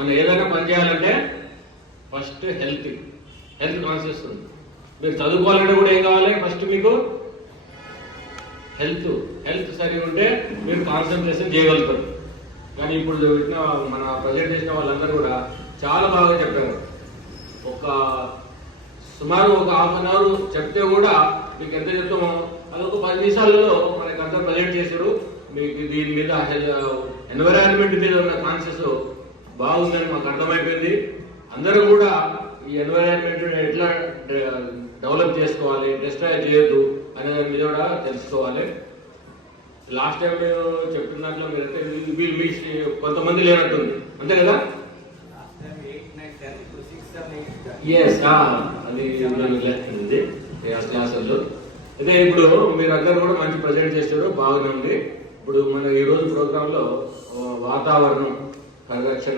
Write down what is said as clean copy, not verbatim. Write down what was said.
మనం ఏదైనా పని చేయాలంటే ఫస్ట్ హెల్త్ కాన్షియస్ ఉంది. మీరు చదువుకోవాలంటే కూడా ఏం కావాలి? ఫస్ట్ మీకు హెల్త్ సరిగా ఉంటే మీరు కాన్సన్ట్రేషన్ చేయగలుగుతారు. కానీ ఇప్పుడు మన ప్రజెంట్ చేసిన వాళ్ళందరూ కూడా చాలా బాగా చెప్పారు. సుమారు ఒక హాఫ్ అన్ అవర్ చెప్తే కూడా మీకు ఎంత చెప్తామో అదొక 10 నిమిషాలలో మనకి అంతా ప్రజెంట్ చేశారు. మీకు దీని మీద ఎన్విరాన్మెంట్ మీద ఉన్న కాన్షియస్ బాగుందని మాకు అర్థమైపోయింది. అందరూ కూడా ఈ ఎన్విరాన్మెంట్ ఎట్లా డెవలప్ చేసుకోవాలి, డిస్ట్రాయ్ చేయొద్దు అనే దాని మీద కూడా తెలుసుకోవాలి. లాస్ట్ టైం మీరు చెప్పిన దాంట్లో మీరైతే మీ కొంతమంది లేనట్టుంది, అంతే కదా? అది క్లాసుల్లో అయితే ఇప్పుడు మీరందరూ కూడా మంచి ప్రజెంట్ చేశారు, బాగానే ఉంది. ఇప్పుడు మన ఈరోజు ప్రోగ్రాంలో వాతావరణం పరిరక్షణ